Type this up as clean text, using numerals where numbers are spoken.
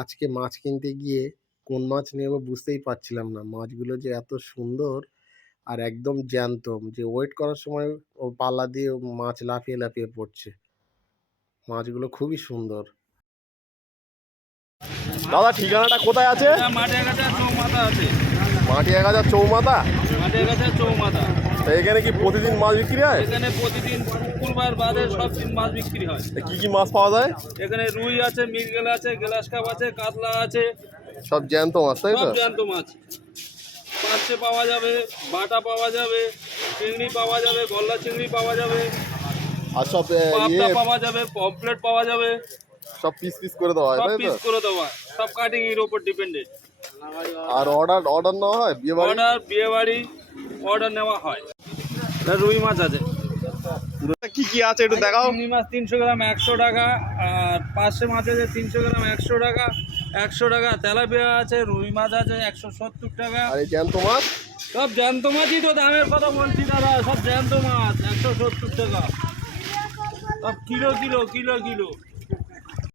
আজকে মাছ কিনতে গিয়ে কোন মাছ নেব বুঝতেই পারছিলাম না। মাছগুলো যে এত সুন্দর আর একদম জ্যান্ত, যে ওয়েট করার সময় ও পাল্লা দিয়ে মাছ লাফিয়ে, লাফিয়ে পড়ছে। মাছগুলো খুবই সুন্দর। দাদা ঠিকানাটা কোথায় আছে? মাটিয়াগাছা চৌমাথা আছে। মাটিয়াগাছা চৌমাথা। মাটিয়াগাছা চৌমাথা। তা এখানে কি প্রতিদিন মাছ বিক্রি হয়? এখানে প্রতিদিন শুক্রবার বাদে সব দিন মাছ বিক্রি হয়। কি কি মাছ পাওয়া যায়? এখানে রুই আছে, মৃগেল আছে, গ্লাস কাপ আছে, কাতলা আছে, সব জ্যান্ত মাছ, তাই তো? সব জ্যান্ত মাছ। পার্শে পাওয়া যাবে, বাটা পাওয়া যাবে, চিংড়ি পাওয়া যাবে, গলদা চিংড়ি পাওয়া যাবে, আর সব পাবদা পাওয়া যাবে, পমফ্লেট পাওয়া যাবে। সব পিস পিস করে দেওয়া হয়, সব তাই তো? পিস করে দেওয়া, সব কাটিং এর উপর ডিপেন্ডেড। আর অর্ডার নেওয়া হয় বিয়ে বাড়ি? বিয়ে বাড়ি অর্ডার নেওয়া হয়। রুই মাছ আছে। কি কি আছে একটু দেখাও। চিংড়ি মাছ 300 গ্রাম 100 টাকা, আর পার্শে মাছ আছে 300 গ্রাম 100 টাকা, 100 টাকা। তেলাপিয়া আছে, রুই মাছ আছে 170 টাকা। আর এই জ্যান্ত মাছ? সব জ্যান্ত মাছই তো দামের কথা বলছি দাদা, সব জ্যান্ত মাছ 170 টাকা। সব কিলো কিলো কিলো কিলো।